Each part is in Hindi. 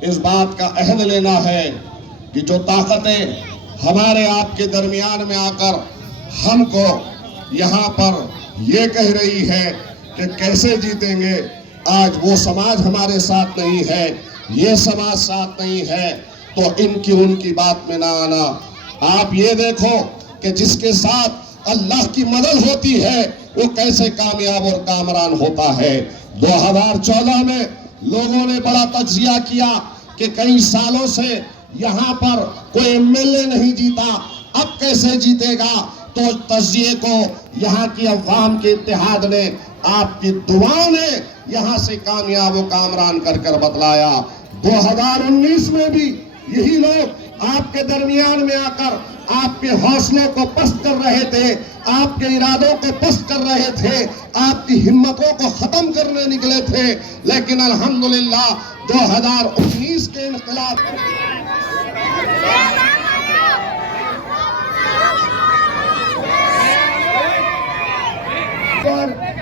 इस बात का अहद लेना है कि जो ताकतें हमारे आपके दरमियान में आकर हमको यहाँ पर ये कह रही है कि कैसे जीतेंगे, आज वो समाज हमारे साथ नहीं है, ये समाज साथ नहीं है, तो इनकी उनकी बात में ना आना। आप ये देखो कि जिसके साथ अल्लाह की मदद होती है वो कैसे कामयाब और कामरान होता है। 2014 में लोगों ने बड़ा तज्जिया किया कि कई सालों से यहाँ पर कोई एमएलए नहीं जीता, अब कैसे जीतेगा। तो तज्जिए को यहाँ की अवाम के इत्तेहाद ने, आपकी दुआओं ने यहाँ से कामयाब व कामरान कर कर बतलाया। 2019 में भी यही लोग आपके दरमियान में आकर आपके हौसलों को पस्त कर रहे थे, आपके इरादों को पस्त कर रहे थे, आपकी हिम्मतों को खत्म करने निकले थे। लेकिन अल्हम्दुलिल्लाह 2019 के इनकलाब पर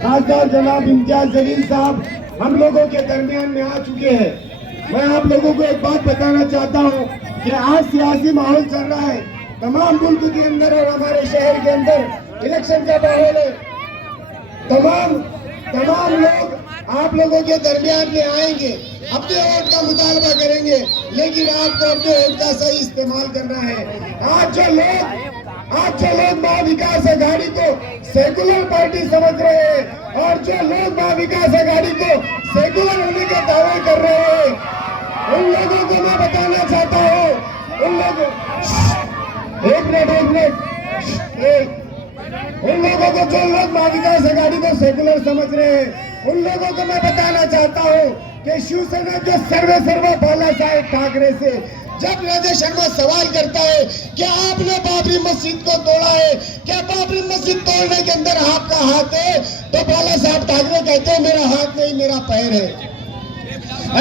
खासदार जनाब इम्तियाज जलील साहब हम लोगों के दरमियान में आ चुके हैं। मैं आप लोगों को एक बात बताना चाहता हूं कि आज सियासी माहौल चल रहा है तमाम मुल्क के अंदर और हमारे शहर के अंदर इलेक्शन का माहौल है। तमाम लोग आप लोगों के दरमियान में आएंगे, अपने वोट का मुतालबा करेंगे, लेकिन आपको अपने वोट का सही इस्तेमाल करना है। आज जो लोग महा विकास अघाड़ी को सेकुलर पार्टी समझ रहे हैं और जो लोग महा विकास अघाड़ी को सेकुलर होने के दावे कर रहे हैं, उन लोगों को मैं बताना चाहता हूँ, उन लोगों को जो लोग महा विकास अघाड़ी को सेकुलर समझ रहे हैं, उन लोगों को मैं बताना चाहता हूँ कि शिवसेना के सर्वे बाला साहेब ठाकरे से जब राजेश शर्मा सवाल करता है कि आपने बाबरी मस्जिद को तोड़ा है, क्या बाबरी मस्जिद तोड़ने के अंदर आपका हाथ है, तो बाला साहब ठाकरे कहते हैं मेरा हाथ नहीं मेरा पैर है।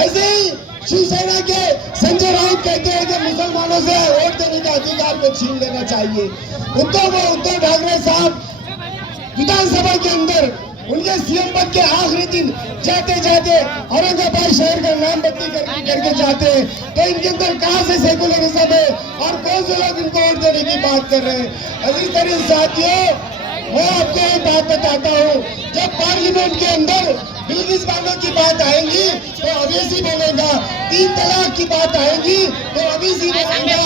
ऐसे ही शिवसेना के संजय राउत कहते हैं कि मुसलमानों से वोट देने का अधिकार को छीन लेना चाहिए। उद्धव ठाकरे साहब विधानसभा के अंदर उनके सीएम पद के आखिरी दिन जाते जाते औरंगाबाद शहर का नाम बदली करके जाते हैं, तो इनके अंदर कहां से सेकुलरिज्म है और कौन से लोग इनको वोट देने की बात कर रहे हैं। अजीज तरीन साथियों, मैं आपको एक बात बताता हूँ, जब पार्लियामेंट के अंदर बिल्किस बानो की बात आएगी तो अवैसी बनेगा, 3 तलाक की बात आएगी तो अवैसी बनेगा,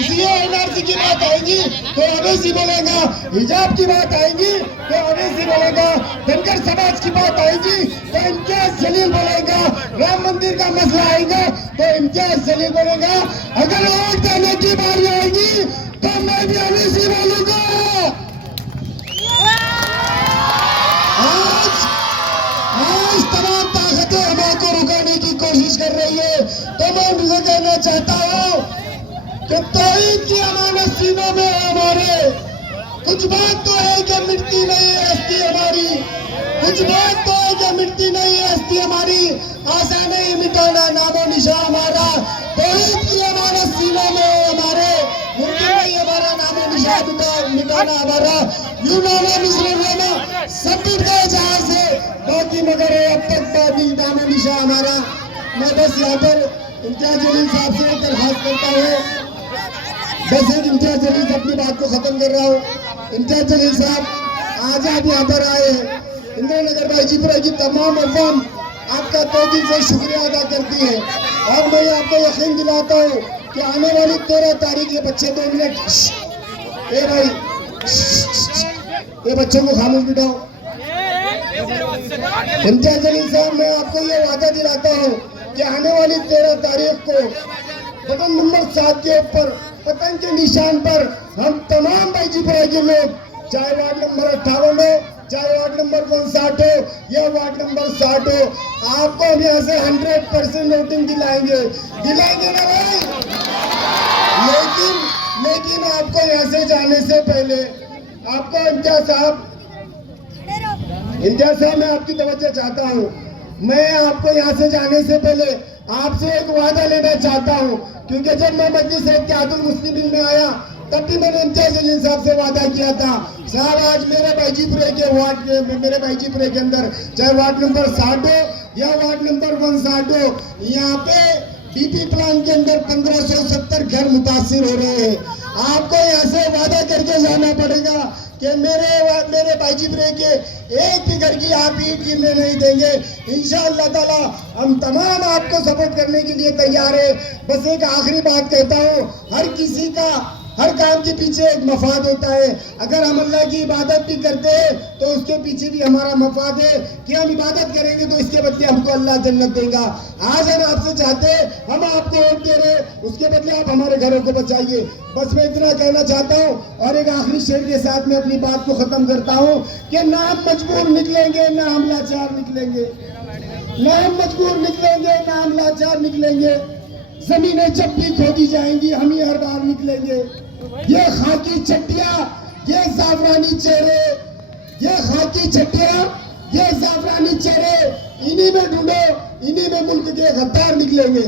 एनआरसी की बात आएगी तो अवैसी बनेगा, हिजाब की बात आएगी तो अवैसी बनेगा, धनगर समाज की बात आएगी तो इम्तियाज जलील बनेगा, राम मंदिर का मसला आएगा तो इम्तियाज जलील बनेगा। अगर वोट देने की बारी आएगी तो मैं भी अवैसी बोलूंगा। आज तमाम ताकतें हमको रुकाने की कोशिश कर रही है, तो मैं उनसे कहना चाहता हूँ कि तौहीद की अमानत सीनों में हमारे, कुछ बात तो है कि मिटती नहीं है हस्ती हमारी, कुछ बात तो है कि मिटती नहीं है हस्ती हमारी, आशा नहीं मिटाना नामो निशा हमारा। तौहीद की अमानत सीनों में हमारे, मुमकिन नहीं हमारा नामो निशा मिटाना हमारा। यूं नामा मिस्र नामा सब मिट गए जहाँ से बाकी मगर अब तक नामो निशा हमारा। मैं बस यहाँ पर इम्तियाज जलील साहब से दरखास्त करता हूँ, बस एक इम्तियाज जलील से अपनी बात को खत्म कर रहा हूँ। इम्तियाज जलील साहब आज आप यहाँ पर आए, इंदिरा नगर बाईजीपुरा की तमाम अवाम आपका तहे दिल से शुक्रिया अदा करती है और मैं आपको यकीन दिलाता हूँ कि आने वाली 13 तारीख ये बच्चे 2 मिनट ये बच्चों को खामोश बिठाओ। इम्तियाज जलील साहब, मैं आपको ये वादा दिलाता हूँ कि आने वाली 13 तारीख को बटन नंबर 7 के ऊपर पतंग के निशान पर हम तमाम बाईजीपुरा के लोग, चाहे वार्ड नंबर 58 हो, चाहे वार्ड नंबर 59 हो या वार्ड नंबर 60 हो, आपको हम यहाँ से 100% वोटिंग दिलाएंगे ना भाई। लेकिन आपको यहाँ से जाने से पहले आपको इम्तियाज साहब, मैं आपकी तवज्जो चाहता हूँ। मैं आपको यहाँ से जाने से पहले आपसे एक वादा लेना चाहता हूँ, क्योंकि जब मैं मजलिस इत्तेहादुल मुस्लिमीन में आया तब भी मैंने इम्तियाज जलील साहब से वादा किया था, साहब आज मेरे बाईजीपुरे के अंदर चाहे वार्ड नंबर 60 हो या वार्ड नंबर 59 हो, यहाँ पे डीपी प्लान के अंदर 1570 घर मुतासिर हो रहे हैं। आपको यहाँ से वादा करके जाना पड़ेगा कि मेरे बाजीपुरे के एक भी घर की आप ईंट गिरने नहीं देंगे। इंशाअल्लाह ताला हम तमाम आपको सपोर्ट करने के लिए तैयार है। बस एक आखिरी बात कहता हूँ, हर किसी का हर काम के पीछे एक मफाद होता है। अगर हम अल्लाह की इबादत भी करते हैं तो उसके पीछे भी हमारा मफाद है कि हम इबादत करेंगे तो इसके बदले हमको अल्लाह जन्नत देगा। आज हम आपसे चाहते हैं, हम आपको वोट दे रहे हैं, उसके बदले आप हमारे घरों को बचाइए। बस मैं इतना कहना चाहता हूँ और एक आखिरी शेर के साथ मैं अपनी बात को खत्म करता हूँ कि ना हम मजबूर निकलेंगे ना हम लाचार निकलेंगे, ना हम मजबूर निकलेंगे ना हम लाचार निकलेंगे। जमीनें जब भी खोदी जाएंगी हम ही हर बार निकलेंगे। ये खाकी चट्टियां, ये जाफरानी चेहरे, ये खाकी चट्टियां, ये जाफरानी चेहरे, इन्हीं में ढूंढो, इन्हीं में मुल्क के गद्दार निकलेंगे।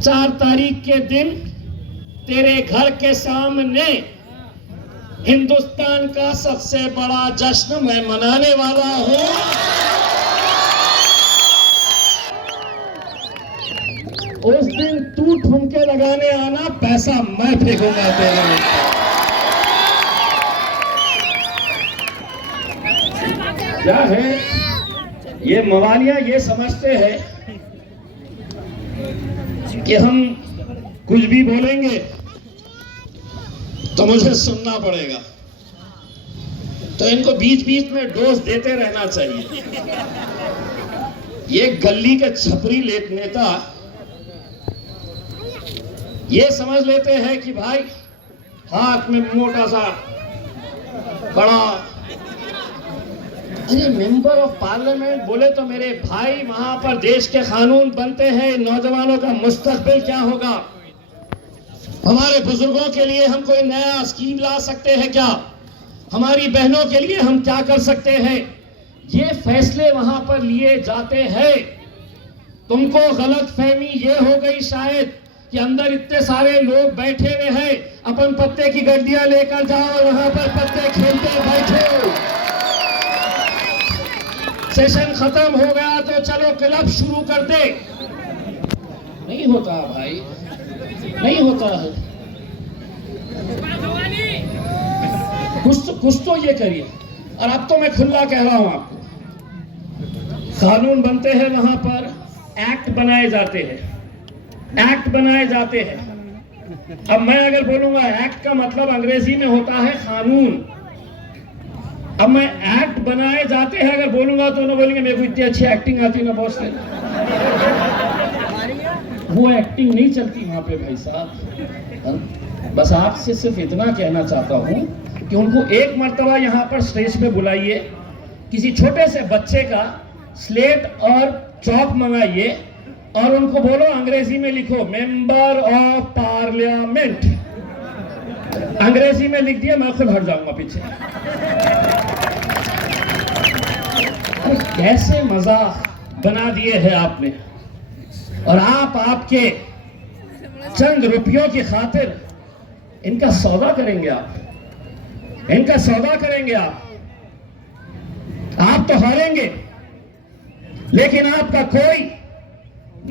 4 तारीख के दिन तेरे घर के सामने हिंदुस्तान का सबसे बड़ा जश्न मैं मनाने वाला हूं। उस दिन तू ठुमके लगाने आना, पैसा मैं फेंकूंगा तेरे में। क्या है ये मवालिया, ये समझते हैं कि हम कुछ भी बोलेंगे तो मुझे सुनना पड़ेगा, तो इनको बीच बीच में डोज देते रहना चाहिए। ये गली के छपरी नेता ये समझ लेते हैं कि भाई हाथ में मोटा सा बड़ा, अरे मेंबर ऑफ पार्लियामेंट बोले तो मेरे भाई वहां पर देश के कानून बनते हैं, नौजवानों का मुस्तकबिल क्या होगा, हमारे बुजुर्गों के लिए हम कोई नया स्कीम ला सकते हैं क्या, हमारी बहनों के लिए हम क्या कर सकते हैं, ये फैसले वहां पर लिए जाते हैं। तुमको गलत फहमी ये हो गई शायद कि अंदर इतने सारे लोग बैठे हुए हैं, अपन पत्ते की गड्डियां लेकर जाओ और वहां पर पत्ते खेलते बैठो। सेशन खत्म हो गया तो चलो क्लब शुरू कर दे, नहीं होता भाई, नहीं होता है। कुछ तो ये करिए। और अब तो मैं खुला कह रहा हूं आपको, कानून बनते हैं वहां पर, एक्ट बनाए जाते हैं, एक्ट बनाए जाते हैं। अब मैं अगर बोलूंगा एक्ट का मतलब अंग्रेजी में होता है कानून, अब मैं एक्ट बनाए जाते हैं अगर बोलूंगा तो ना बोलेंगे मेरे को इतनी अच्छी एक्टिंग आती ना बॉस से। वो एक्टिंग नहीं चलती वहां पे भाई साहब। बस आपसे सिर्फ इतना कहना चाहता हूं कि उनको एक मर्तबा यहाँ पर स्टेज पे बुलाइए, किसी छोटे से बच्चे का स्लेट और चौक मंगाइए और उनको बोलो अंग्रेजी में लिखो मेंबर ऑफ पार्लियामेंट, अंग्रेजी में लिख दिया, मैं खुद हट जाऊंगा पीछे। कैसे मजाक बना दिए हैं आपने, और आप आपके चंद रुपयों की खातिर इनका सौदा करेंगे, आप इनका सौदा करेंगे। आप तो हारेंगे, लेकिन आपका कोई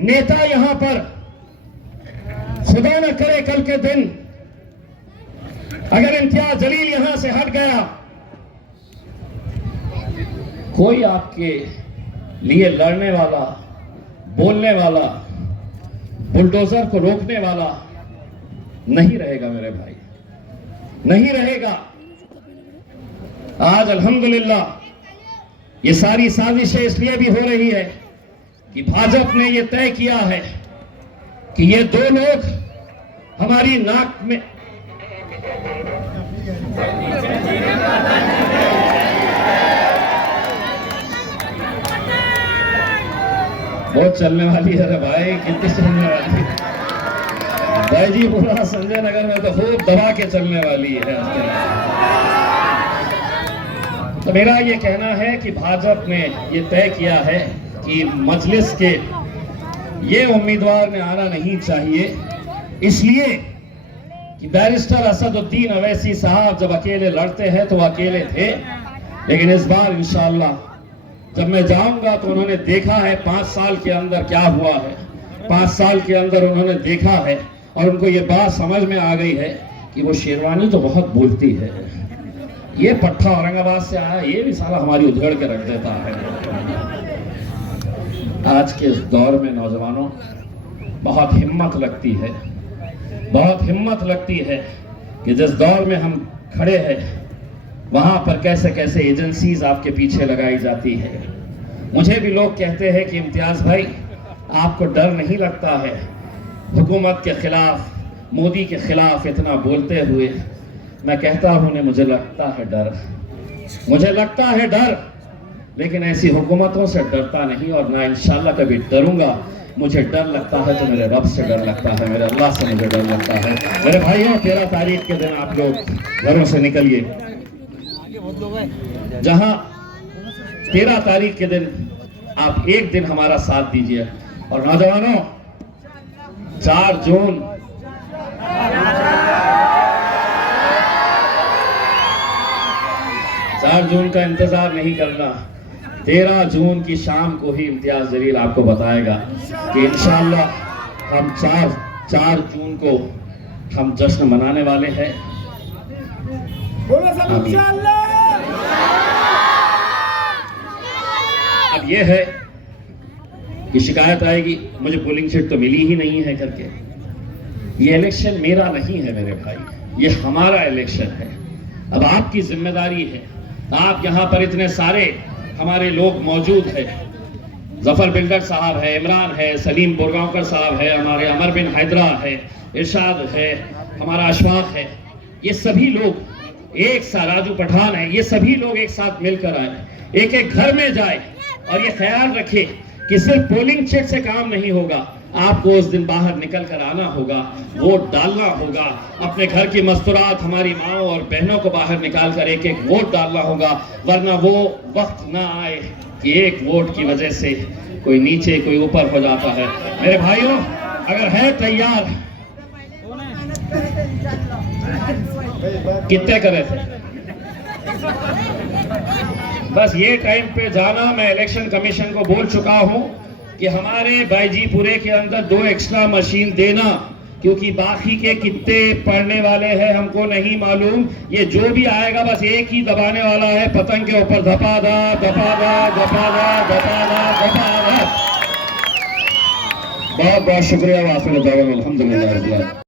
नेता यहां पर, खुदा न करे कल के दिन अगर इम्तियाज जलील यहां से हट गया, कोई आपके लिए लड़ने वाला, बोलने वाला, बुलडोजर को रोकने वाला नहीं रहेगा मेरे भाई, नहीं रहेगा। आज अल्हम्दुलिल्लाह ये सारी साजिशें इसलिए भी हो रही है कि भाजपा ने ये तय किया है कि ये दो लोग हमारी नाक में बहुत चलने वाली है। अरे भाई कितनी चलने वाली है भाई जी, पूरा संजय नगर में तो खूब दबा के चलने वाली है। तो मेरा ये कहना है कि भाजपा ने ये तय किया है कि मजलिस के ये उम्मीदवार में आना नहीं चाहिए, इसलिए कि बैरिस्टर असदुद्दीन अवैसी साहब जब अकेले लड़ते हैं तो अकेले थे, लेकिन इस बार इंशाअल्लाह जब मैं जाऊंगा तो उन्होंने देखा है 5 साल के अंदर क्या हुआ है। 5 साल के अंदर उन्होंने देखा है और उनको ये बात समझ में आ गई है कि वो शेरवानी तो बहुत बोलती है, ये पट्ठा औरंगाबाद से आया, ये भी साला हमारी उधेड़ के रख देता है। आज के इस दौर में नौजवानों बहुत हिम्मत लगती है, बहुत हिम्मत लगती है कि जिस दौर में हम खड़े हैं वहां पर कैसे कैसे एजेंसीज आपके पीछे लगाई जाती है। मुझे भी लोग कहते हैं कि इम्तियाज भाई आपको डर नहीं लगता है हुकूमत के खिलाफ, मोदी के खिलाफ इतना बोलते हुए? मैं कहता हूं ने मुझे लगता है डर, मुझे लगता है डर, लेकिन ऐसी हुकूमतों से डरता नहीं और ना इंशाल्लाह कभी डरूंगा। मुझे डर लगता है तो मेरे रब से डर लगता है, मेरे अल्लाह से मुझे डर लगता है। मेरे भाइयों 13 तारीख के दिन आप लोग घरों से निकलिए, जहां 13 तारीख के दिन आप एक दिन हमारा साथ दीजिए। और नौजवानों 4 जून का इंतजार नहीं करना, 13 जून की शाम को ही इम्तियाज जलील आपको बताएगा कि इंशाअल्लाह हम 4 जून को हम जश्न मनाने वाले हैं। अब ये है कि शिकायत आएगी मुझे पोलिंग शीट तो मिली ही नहीं है करके। ये इलेक्शन मेरा नहीं है मेरे भाई, ये हमारा इलेक्शन है। अब आपकी जिम्मेदारी है, आप यहाँ पर इतने सारे हमारे लोग मौजूद हैं, जफर बिल्डर साहब है, इमरान है, सलीम बोरगांवकर साहब है, हमारे अमर बिन हैदरा है, इरशाद है, हमारा अशफाक है, ये सभी लोग एक साथ, राजू पठान है, ये सभी लोग एक साथ मिलकर आए, एक एक घर में जाए और ये ख्याल रखे कि सिर्फ पोलिंग शीट से काम नहीं होगा, आपको उस दिन बाहर निकल कर आना होगा, वोट डालना होगा, अपने घर की मस्तूरात हमारी माओ और बहनों को बाहर निकाल कर एक एक वोट डालना होगा, वरना वो वक्त ना आए कि एक वोट की वजह से कोई नीचे कोई ऊपर हो जाता है। मेरे भाइयों अगर है तैयार, कितने करे थे बस ये टाइम पे जाना। मैं इलेक्शन कमीशन को बोल चुका हूं कि हमारे बाईजीपुरे के अंदर 2 एक्स्ट्रा मशीन देना, क्योंकि बाकी के कितने पढ़ने वाले हैं हमको नहीं मालूम। ये जो भी आएगा बस एक ही दबाने वाला है, पतंग के ऊपर धपाधा धपाधा धपाधा धपाधा धपाधा। बहुत बहुत शुक्रिया। वाफिर दावल अल्हम्दुलिल्लाह।